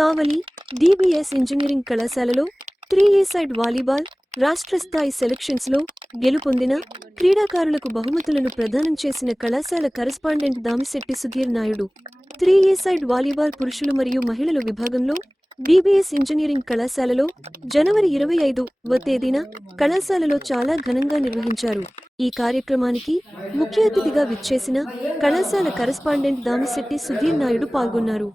కావలి DBS engineering కళాశాలలో 3A side volleyball రాష్ట్ర స్థాయి సెలక్షన్స్ లో గెలుపొందిన క్రీడాకారులకు బహుమతులను ప్రదానం చేసిన కళాశాల correspondent Damisetti Sudheer Naidu. 3A side volleyball పురుషులు మరియు మహిళల విభాగంలో డిబిఎస్ ఇంజనీరింగ్ కళాశాలలో జనవరి 25వ తేదీన కళాశాలలో చాలా ఘనంగా నిర్వహించారు. ఈ కార్యక్రమానికి ముఖ్య అతిథిగా విచ్చేసిన కళాశాల కరెస్పాండెంట్ దామిశెట్టి సుధీర్ నాయుడు పాల్గొన్నారు.